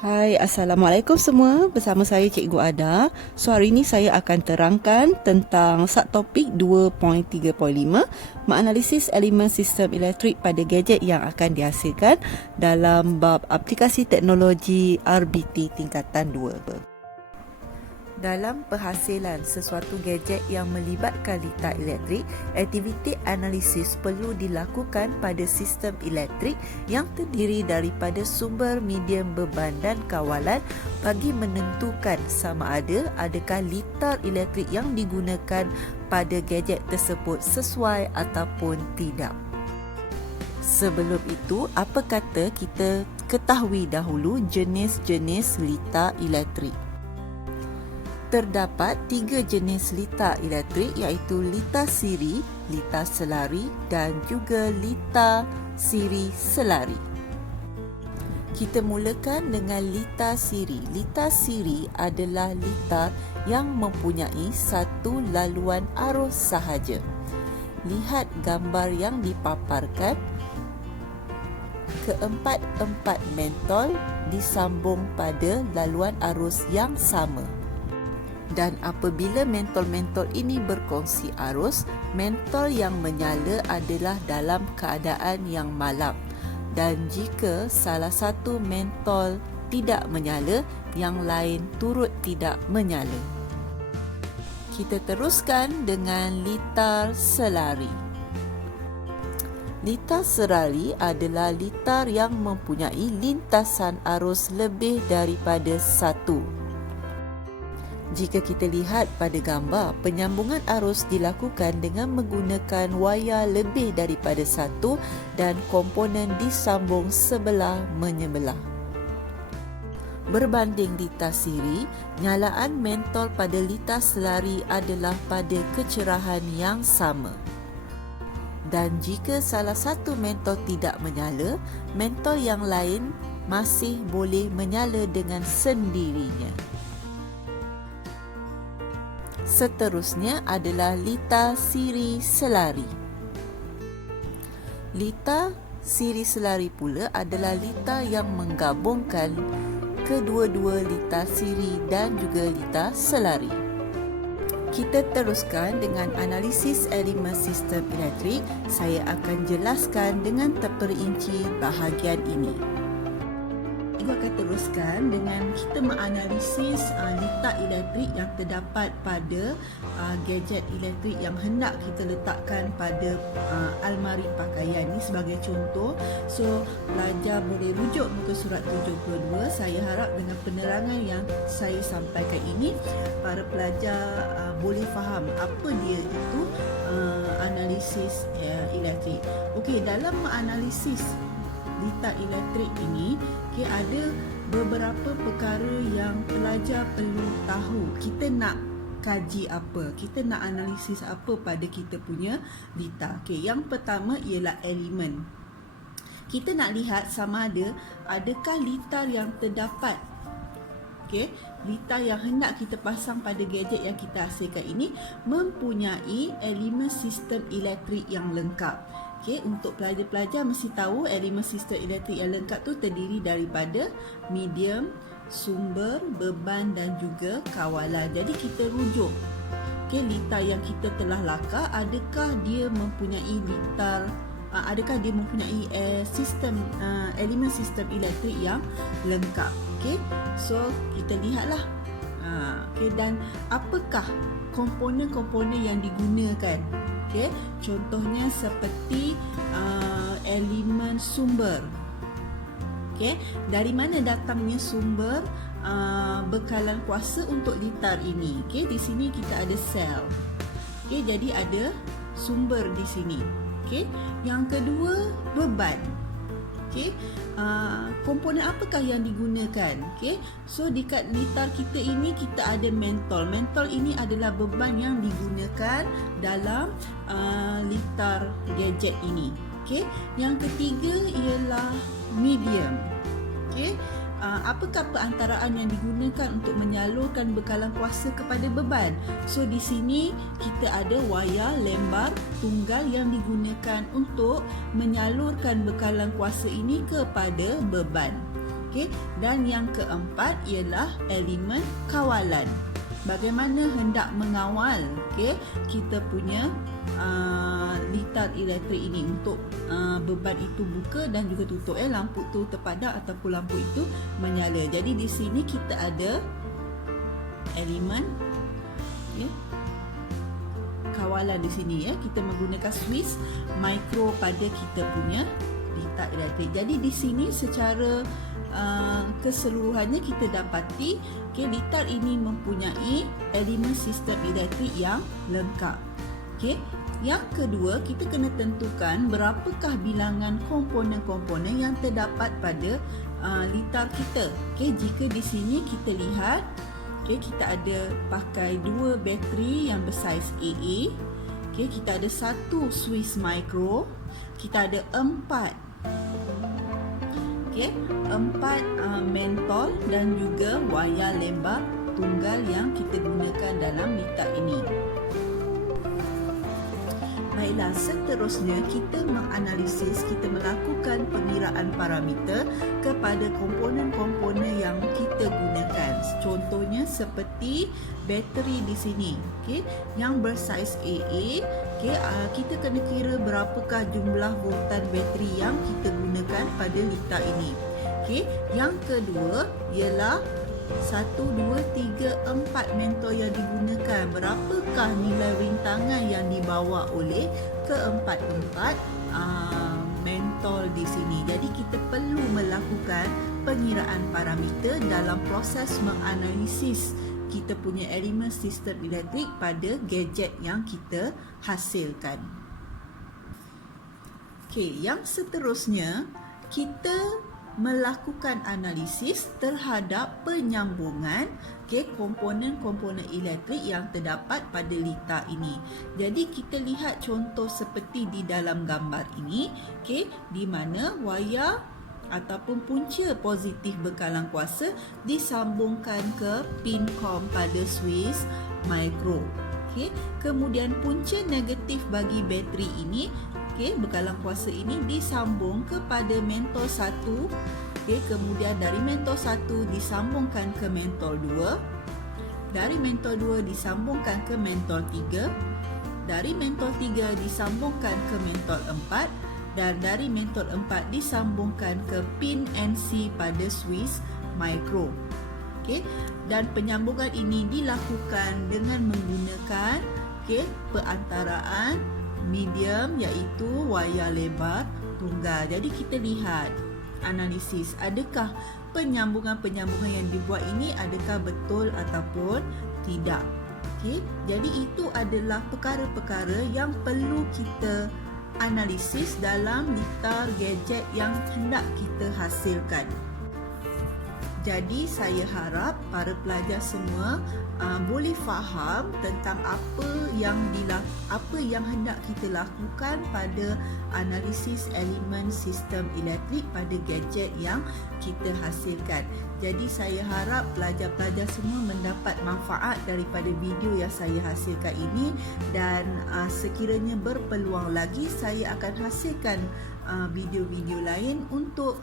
Hai, Assalamualaikum semua. Bersama saya Cikgu Ada. So, hari ini saya akan terangkan tentang subtopik 2.3.5 menganalisis elemen sistem elektrik pada gadget yang akan dihasilkan dalam bab aplikasi teknologi RBT tingkatan 2. Dalam penghasilan sesuatu gadget yang melibatkan litar elektrik, aktiviti analisis perlu dilakukan pada sistem elektrik yang terdiri daripada sumber, medium, beban dan kawalan bagi menentukan sama ada adakah litar elektrik yang digunakan pada gadget tersebut sesuai ataupun tidak. Sebelum itu, apa kata kita ketahui dahulu jenis-jenis litar elektrik. Terdapat 3 jenis litar elektrik iaitu litar siri, litar selari dan juga litar siri selari. Kita mulakan dengan litar siri. Litar siri adalah litar yang mempunyai satu laluan arus sahaja. Lihat gambar yang dipaparkan. Keempat-empat mentol disambung pada laluan arus yang sama. Dan apabila mentol-mentol ini berkongsi arus, mentol yang menyala adalah dalam keadaan yang malam. Dan jika salah satu mentol tidak menyala, yang lain turut tidak menyala. Kita teruskan dengan litar selari. Litar selari adalah litar yang mempunyai lintasan arus lebih daripada satu. Jika kita lihat pada gambar, penyambungan arus dilakukan dengan menggunakan wayar lebih daripada satu dan komponen disambung sebelah menyebelah. Berbanding litar siri, nyalaan mentol pada litar selari adalah pada kecerahan yang sama. Dan jika salah satu mentol tidak menyala, mentol yang lain masih boleh menyala dengan sendirinya. Seterusnya adalah litar siri selari. Litar siri selari pula adalah litar yang menggabungkan kedua-dua litar siri dan juga litar selari. Kita teruskan dengan analisis elemen sistem elektrik. Saya akan jelaskan dengan terperinci bahagian ini. Saya akan teruskan dengan kita menganalisis litar elektrik yang terdapat pada gadget elektrik yang hendak kita letakkan pada almari pakaian. Ini sebagai contoh. So, pelajar boleh rujuk muka surat 72. Saya harap dengan penerangan yang saya sampaikan ini, para pelajar boleh faham apa dia itu analisis elektrik. Okey, dalam menganalisis litar elektrik ini, ada beberapa perkara yang pelajar perlu tahu. Kita nak kaji apa, kita nak analisis apa pada kita punya litar. Yang pertama ialah elemen. Kita nak lihat sama ada adakah litar yang terdapat, litar yang hendak kita pasang pada gadget yang kita hasilkan ini mempunyai elemen sistem elektrik yang lengkap. Untuk pelajar-pelajar mesti tahu elemen sistem elektrik yang lengkap tu terdiri daripada medium, sumber, beban dan juga kawalan. Jadi kita rujuk litar yang kita telah lakar, adakah dia mempunyai sistem elemen sistem elektrik yang lengkap. So kita lihatlah. Dan apakah komponen-komponen yang digunakan. Contohnya seperti elemen sumber. Dari mana datangnya sumber bekalan kuasa untuk litar ini? Di sini kita ada sel. Jadi ada sumber di sini. Yang kedua, beban. Komponen apakah yang digunakan? So dekat litar kita ini kita ada mentol. Mentol ini adalah beban yang digunakan dalam litar gadget ini. Yang ketiga ialah medium. Apakah perantaraan yang digunakan untuk menyalurkan bekalan kuasa kepada beban? So di sini kita ada wayar lembar tunggal yang digunakan untuk menyalurkan bekalan kuasa ini kepada beban. Okey, dan yang keempat ialah elemen kawalan. Bagaimana hendak mengawal kita punya litar elektrik ini untuk beban itu buka dan juga tutup, lampu tu terpadam ataupun lampu itu menyala. Jadi di sini kita ada elemen kawalan di sini, kita menggunakan switch mikro pada kita punya litar elektrik. Jadi di sini secara keseluruhannya kita dapati litar ini mempunyai elemen sistem elektrik yang lengkap. Yang kedua, kita kena tentukan berapakah bilangan komponen-komponen yang terdapat pada litar kita. Jika di sini kita lihat, kita ada pakai 2 bateri yang bersaiz AA. Kita ada 1 switch mikro. Kita ada 4 mentol dan juga wayar lebar tunggal yang kita gunakan dalam litar ini. Baiklah, seterusnya kita menganalisis, kita melakukan pengiraan parameter kepada komponen-komponen yang kita gunakan. Contohnya seperti bateri di sini, yang bersaiz AA. Kita kena kira berapakah jumlah voltan bateri yang kita gunakan pada litar ini. Yang kedua ialah 1, 2, 3, 4 mentol yang digunakan. Berapakah nilai rintangan yang dibawa oleh keempat-empat mentol di sini. Jadi kita perlu melakukan pengiraan parameter dalam proses menganalisis kita punya elemen sistem elektrik pada gadget yang kita hasilkan. Yang seterusnya kita melakukan analisis terhadap penyambungan komponen-komponen elektrik yang terdapat pada litar ini. Jadi kita lihat contoh seperti di dalam gambar ini, di mana wayar ataupun punca positif bekalan kuasa disambungkan ke pin COM pada switch mikro. Kemudian punca negatif bagi bateri ini, bekalan kuasa ini disambung kepada mentol 1. Kemudian dari mentol 1 disambungkan ke mentol 2. Dari mentol 2 disambungkan ke mentol 3. Dari mentol 3 disambungkan ke mentol 4. Dan dari mentol 4 disambungkan ke pin NC pada switch mikro. Dan penyambungan ini dilakukan dengan menggunakan perantaraan medium, iaitu wayar lebar tunggal. Jadi kita lihat analisis, adakah penyambungan-penyambungan yang dibuat ini adakah betul ataupun tidak. Jadi itu adalah perkara-perkara yang perlu kita analisis dalam litar gadget yang hendak kita hasilkan. Jadi saya harap para pelajar semua boleh faham tentang apa yang hendak kita lakukan pada analisis elemen sistem elektrik pada gadget yang kita hasilkan. Jadi saya harap pelajar-pelajar semua mendapat manfaat daripada video yang saya hasilkan ini, dan sekiranya berpeluang lagi saya akan hasilkan video-video lain untuk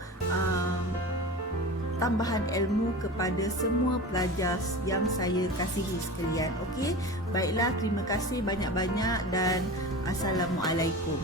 tambahan ilmu kepada semua pelajar yang saya kasihi sekalian. Baiklah, terima kasih banyak-banyak dan Assalamualaikum.